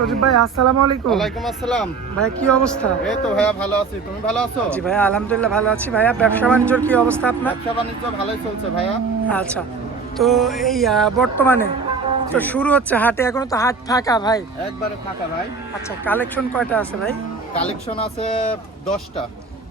সজীব ভাই আসসালামু আলাইকুম। ওয়ালাইকুম আসসালাম। ভাই কি অবস্থা? এই তো ভাইয়া ভালো আছি, তুমি ভালো আছো? জি ভাইয়া আলহামদুলিল্লাহ ভালো আছি। ভাইয়া ব্যবসা বাণিজ্যর কি অবস্থা আপনার? ব্যবসা বাণিজ্য ভালোই চলছে ভাইয়া। আচ্ছা, তো এই বর্তমানে তো শুরু হচ্ছে হাটে, এখনো তো হাট ফাঁকা ভাই। একবারে ফাঁকা ভাই। আচ্ছা, কালেকশন কয়টা আছে ভাই? কালেকশন আছে 10টা।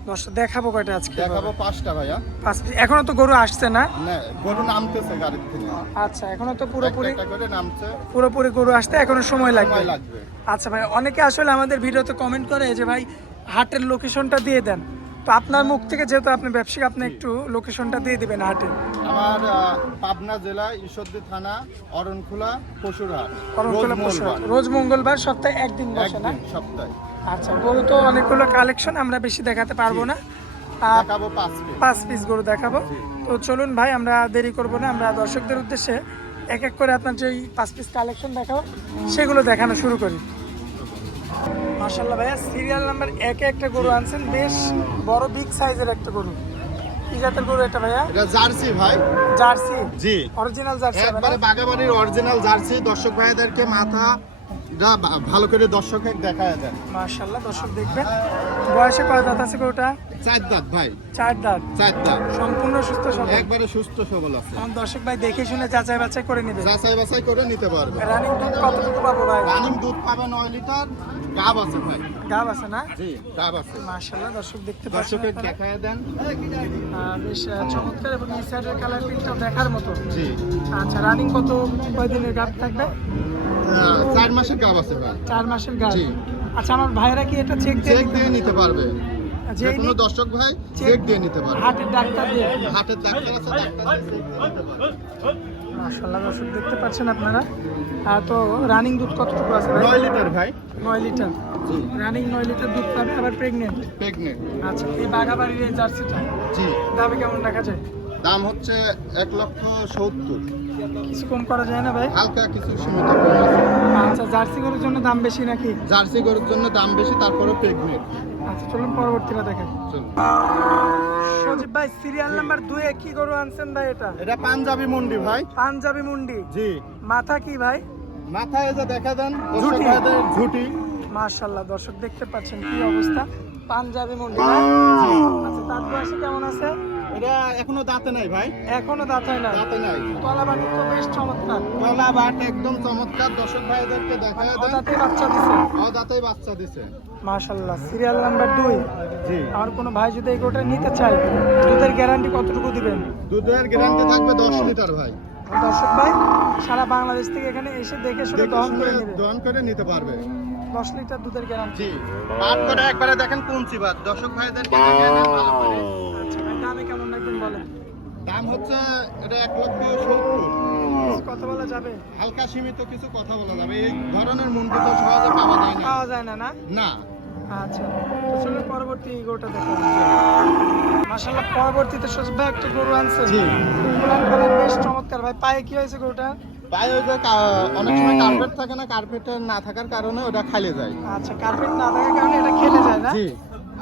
10টা দেখাবো কয়টা আজকে? দেখাবো 5টা ভাইয়া। 5 পিস। এখনো তো গরু আসছে না? না, গরু নামতেছে গাড়ির থেকে। আচ্ছা, এখনো তো পুরোপুরি একটা করে নামছে, পুরোপুরি গরু আসতে এখনো সময় লাগবে। সময় লাগবে। আচ্ছা ভাই, অনেকে আসলে আমাদের ভিডিওতে কমেন্ট করে যে ভাই হাটের লোকেশনটা দিয়ে দেন। তো আপনার মুখ থেকে যেহেতু আপনি ব্যবসায়ী, আপনি একটু লোকেশনটা দিয়ে দিবেন হাটে। আমার পাবনা জেলা ঈশ্বরদী থানা অরণখোলা পশুরহাট। করণখোলা পশুরহাট। রোজ মঙ্গলবার সপ্তাহে একদিন বসে না? একদিন সপ্তাহে। আচ্ছা, গরু তো অনেকগুলো কালেকশন, আমরা বেশি দেখাতে পারবো না। আর দেখাবো 5 পিস। 5 পিস গরু দেখাবো। তো চলুন ভাই, আমরা দেরি করব না, আমরা দর্শকদের উদ্দেশ্যে এক এক করে আপনার যে 5 পিস কালেকশন দেখাবো সেগুলো দেখানো শুরু করি। মাশাআল্লাহ ভাইয়া, সিরিয়াল নাম্বার 1 একটা গরু আনছেন, বেশ বড় বিগ সাইজের একটা গরু। কি জাতের গরু এটা ভাইয়া? এটা জার্সি ভাই। জার্সি? জি, অরিজিনাল জার্সি? একবারে বাগাবাড়ির অরিজিনাল জার্সি। দর্শক ভাইদেরকে মাথা ভালো করে দর্শকের দেখায় দেন। মাশাআল্লাহ, দর্শক দেখবেন। বয়সে কয় দাঁত আছে গরুটা? 4 দাঁত ভাই। 4 দাঁত। 4 দাঁত। সম্পূর্ণ সুস্থ সবল? একবারে সুস্থ সবল আছে। আমার দর্শক ভাই দেখে শুনে যাচাই বাছাই করে নেবে। যাচাই বাছাই করে নিতে পারবে। রানিং দুধ কতটুকু পাবো ভাই? রানিং দুধ পাবে 9 লিটার। গাব আছে ভাই। গাব আছে না? জি, গাব আছে। মাশাআল্লাহ, দর্শক দেখতে পাচ্ছেন দর্শকের আপনারা। দেখায় দেন। বেশ চমৎকার, এবং এই সাইডের কালার প্রিন্টটাও দেখার মতো। জি, আচ্ছা, রানিং কয়দিনের গাব থাকবে? 4 মাসের গাব আছে ভাই। 4 মাসের গাব। জি। আচ্ছা, আমার ভাইরা কি এটা চেক চেক দিয়ে নিতে পারবে। যে যে কোনো দর্শক ভাই চেক দিয়ে নিতে পারবে। হাটের ডাক্তার দিয়ে? হাটের ডাক্তার আছে, ডাক্তার দিয়ে চেক দিয়ে নিতে পারবে। মাশাআল্লাহ, দর্শক দেখতে পাচ্ছেন আপনারা। তো রানিং দুধ কতটুকু আছে ভাই? 9 লিটার ভাই। 9 লিটার। জি, রানিং 9 লিটার দুধ পাবে, আবার প্রেগনেন্ট? প্রেগনেন্ট। আচ্ছা, এই বাঘাবাড়ির এই জার্সিটা জি, দামে কেমন রাখা যায়? দাম হচ্ছে 1,70,000। কিছু কম করা যায় না ভাই? হালকা কিছু সীমিত কম আছে। আচ্ছা, জার্সি গরুর জন্য দাম বেশি নাকি? জার্সি গরুর জন্য দাম বেশি, তারপরে প্রেগনেন্ট। আচ্ছা, চলুন পরবর্তীটা দেখেন। চলুন। সজীব ভাই, সিরিয়াল নাম্বার 2 এ কি গরু আনছেন ভাই এটা? এটা পাঞ্জাবি মুন্ডি ভাই। পাঞ্জাবি মুন্ডি? জি, মাথা কি ভাই? মাথায় এই যে দেখা দেন দর্শক ঝুঁটি। ভাইদের ঝুটি। মাশাআল্লাহ, দর্শক দেখতে পাচ্ছেন কি অবস্থা। পাঞ্জাবি মুন্ডি ভাই? আচ্ছা, দাঁত বয়সে কেমন আছে? এটা এখনো দাঁতে নাই ভাই। এখনো দাঁত হয় না? দাঁতে নাই। তলাবাটি তো বেশ চমৎকার। গলা বাট একদম চমৎকার। দর্শক ভাইদেরকে দেখায় দেন। দাঁতে বাচ্চা দিছে? ও দাঁতেই বাচ্চা দিছে। মাশাআল্লাহ, সিরিয়াল নাম্বার 2। জি, আমার কোনো ভাই যদি এই গরুটা নিতে চায়, দুধের গ্যারান্টি কতটুকু দিবেন? দুধের গ্যারান্টি থাকবে 10 লিটার ভাই। দর্শক ভাই সারা বাংলাদেশ থেকে এখানে এসে দেখে শুনে দেখে দহন শুনে করে নেবে। দহন করে নিতে পারবে। 10 লিটার দুধের গ্যারান্টি। জি, বাট করে একবারে দেখেন কুঞ্চি বাট। দর্শক ভাইদেরকে দেখায় দেন ভালো করে। আচ্ছা ভাই, দামে কেমন রাখবেন বলেন? দাম হচ্ছে এটা 1,70,000। কথা বলা যাবে? হালকা সীমিত কিছু কথা বলা যাবে। এই ধরনের মুন্ডি তো সহজে পাওয়া যায় না। পাওয়া যায় না না? না। আচ্ছা, তো চলুন পরবর্তী গরুটা দেখো। মাশাআল্লাহ, পরবর্তীতে সজীব ভাই একটা গরু আনছে। জি, উলান পালান বেশ চমৎকার ভাই। পায়ে কি হয়েছে গরুটা? পায়ে ওই যে অনেক সময় কার্পেট থাকে না, কার্পেটের না থাকার কারণে ওটা খালি যায়। আচ্ছা, কার্পেট না থাকার কারণে এটা খেলে যায় না? জি,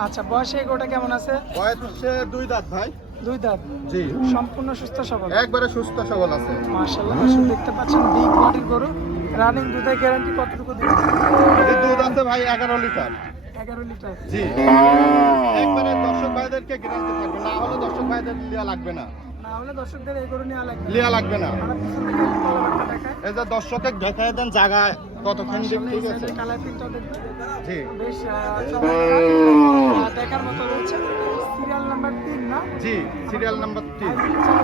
আচ্ছা, বয়সে এই গরুটা কেমন আছে? বয়স হচ্ছে 2 দাঁত ভাই। 2 দাঁত। জি, সম্পূর্ণ সুস্থ সবল? একবারে সুস্থ সবল আছে। মাশাআল্লাহ, দর্শক দেখতে পাচ্ছেন বিগ বডির গরু। রানিং দুধের গ্যারান্টি কতটুকু দিবেন? এই দুধ আছে ভাই 11 লিটার। 11 লিটার। জি, একবারে দর্শক ভাইদেরকে গ্যারান্টি থাকবে, না হলে দর্শক ভাইদের লিয়া লাগবে না। না হলে দর্শকদের এই গরু নেওয়া লাগবে? লিয়া লাগবে না। আমরা পিছন থেকে একটু তলাবাটটা দেখাই। এই যে দর্শকের দেখায় দেন জায়গা কতখানি দিক, মাশাআল্লাহ, এই ঠিক আছে? সাইডের কালার প্রিন্টটাও দেখবেন। জি, বেশ চমৎকার, দেখার মতো রয়েছে। সিরিয়াল নাম্বার 3 না? জি, সিরিয়াল নাম্বার 3।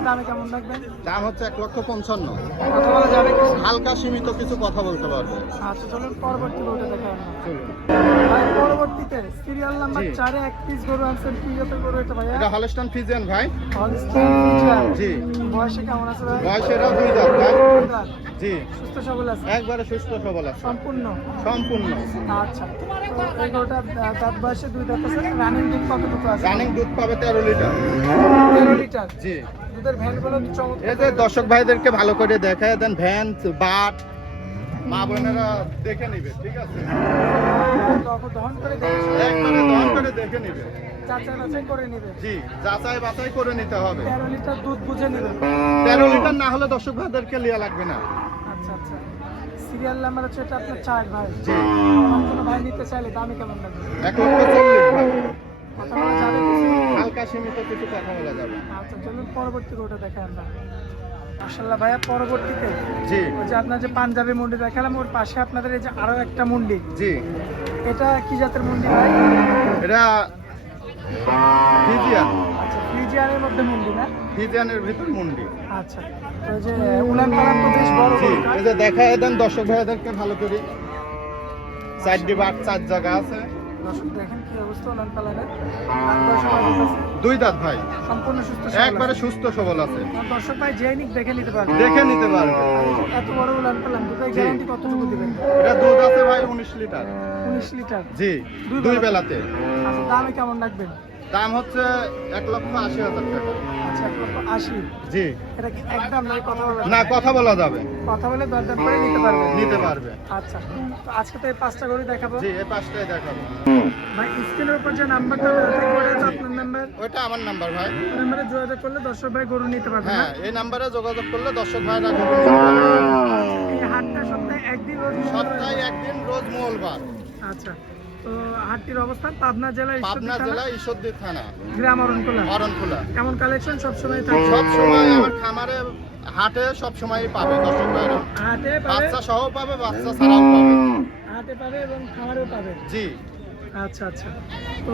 দামে কেমন রাখবেন? দাম হচ্ছে 1,55,000। কথা বলা যাবে কিছু? হালকা সীমিত কিছু কথা বলতে পারবে। আচ্ছা, চলুন পরবর্তী গরুটা দেখাই আমরা। চলুন। ভাই, পরবর্তীতে সিরিয়াল নাম্বার জি। 4 এ এক পিস গরু আনছেন। কি জাতের গরু এটা ভাইয়া? এটা হলস্টাইন ফ্রিজিয়ান ভাই। Holstein Friesian? জি, বয়সে কেমন আছে ভাই? বয়স এটাও 2 দাঁত ভাই। 2 দাঁত। জি, সুস্থ সবল আছে? একবারে সুস্থ সবল আছে। সম্পূর্ণ? সম্পূর্ণ। আচ্ছা, তো এই গরুটা দাঁত বয়সে 2 দাঁত আছে। রানিং দুধ কতটুকু আছে? রানিং দুধ পাবে 13 লিটার। 13 লিটার। জি, দুধের ভ্যানগুলো তো চমৎকার। এই যে দর্শক ভাইদেরকে ভালো করে দেখায় দেন। ভ্যান বাট মা বোনেরা দেখে নিবে, ঠিক আছে? দহন করে দেখে শুনে একবারে দহন করে দেখে নিবে। যাচাই বাছাই করে নেবে। জি, যাচাই বাছাই করে নিতে হবে। 13 লিটার দুধ বুঝে নেবে। 13 লিটার না হলে দর্শক ভাইদেরকে লিয়া লাগবে না। আচ্ছা আচ্ছা, সিরিয়াল নাম্বার হচ্ছে এটা আপনার 4 ভাই। জি। কোনো ভাই নিতে চাইলে দামে কেমন লাগবে? 1,40,000 ভাই। কথা বলা যাবে কিছু? হালকা সীমিত কিছু কথা বলা যাবে। আচ্ছা চলুন পরবর্তী গরুটা দেখাই আমরা। মাশাআল্লাহ ভাইয়া, পরবর্তীতে জি ওই যে আপনার যে পাঞ্জাবি মুন্ডি দেখালাম, ওর পাশে আপনাদের এই যে আরো একটা মুন্ডি, জি। এটা কি জাতের মুন্ডি ভাই? এটা ফিজিয়ান, আচ্ছা ফ্রিজিয়ানের মধ্যে মুন্ডি না? ফিজিয়ানের ভিতর মুন্ডি। আচ্ছা, তো ওই যে উলান পালান তো বেশ বড় জি, গরুটা। এই যে দেখায় দেন দর্শক ভাইদেরকে ভালো করে। 4 ডিবার 4 জায়গা আছে। দর্শক দেখেন কি অবস্থা উলান পালানের। আর দর্শক ভাই আছে, 2 দাঁত ভাই, সম্পূর্ণ সুস্থ সবল একবারে আছে। সুস্থ সবল আছে। আর দর্শক ভাই যেই নিক দেখে নিতে পারবে। দেখে নিতে পারবে। এত বড় উলান পালান দুটোই জি। গ্যারান্টি কতটুকু দিবেন? এটা দুধ আছে ভাই 19 লিটার। 19 লিটার। জি, দুই 2 বেলাতে। বেলাতে। আচ্ছা দামে কেমন রাখবেন? দাম হচ্ছে 1,80,000 টাকা। আচ্ছা 1,80,000। জি, এটা কি একদম নাই কথা বলা? না কথা বলা যাবে, কথা বলে দরদাম করে নিতে পারবে। নিতে পারবে। আচ্ছা, তো আজকে তো এই 5টা গরু দেখাবো জি, এই পাঁচটাই দেখাবো। ভাই। স্ক্রিনের উপর যে নাম্বারটা দেওয়া থাকবে ওটা তো আপনার নাম্বার। ওইটা আমার নাম্বার ভাই। ওই নাম্বারে যোগাযোগ করলে দর্শক ভাই গরু নিতে পারবে না? হ্যাঁ, এই নাম্বারে যোগাযোগ করলে দর্শক ভাইরা গরু নিতে পারবে। এই হাটটা সপ্তাহে একদিন রোজ মঙ্গলবার। সপ্তাহে একদিন, রোজ মঙ্গলবার। আচ্ছা, তো হাটটির অবস্থান পাবনা জেলার পাবনা ঈশ্বরদী জেলা থানা, ঈশ্বরদী থানা, গ্রাম অরণখোলা। অরণখোলা। কেমন কালেকশন সবসময় থাকে? সব সময় আমার খামারে, হাটে সব সময় পাবে দর্শক ভাইরা। হাটে পাবে, বাচ্চা সহ পাবে, বাচ্চা ছাড়াও পাবে। হাটে পাবে এবং খামারেও পাবে। জি, আচ্ছা আচ্ছা, তো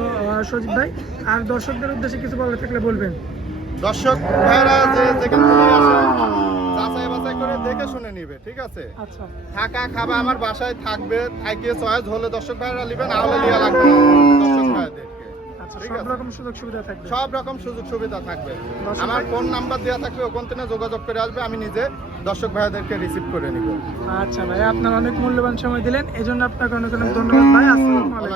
সজীব ভাই আর দর্শকদের উদ্দেশ্যে কিছু বলার থাকলে বলবেন। দর্শক ভাইরা যে যেখান থেকে আসে যাচাই বাছাই করে দেখে শুনে নিবে, ঠিক আছে? আচ্ছা থাকা খাবা আমার বাসায় থাকবে, থাকিয়ে চয়েস হলে দর্শক ভাইরা নিবে, না হলে লিয়া লাগবে না দর্শক ভাইদেরকে। আচ্ছা, ঠিক সব আছে। রকম সুযোগ সুবিধা থাকবে। সব রকম সুযোগ সুবিধা থাকবে। দর্শক আমার ভাই- ফোন নাম্বার দেওয়া থাকবে, ওখান থেকে যোগাযোগ করে আসবে, আমি নিজে দর্শক ভাইদেরকে রিসিভ করে নিব। আচ্ছা ভাই, আপনার অনেক মূল্যবান সময় দিলেন, এজন্য আপনাকে অনেক অনেক ধন্যবাদ ভাই। আসসালামু আলাইকুম।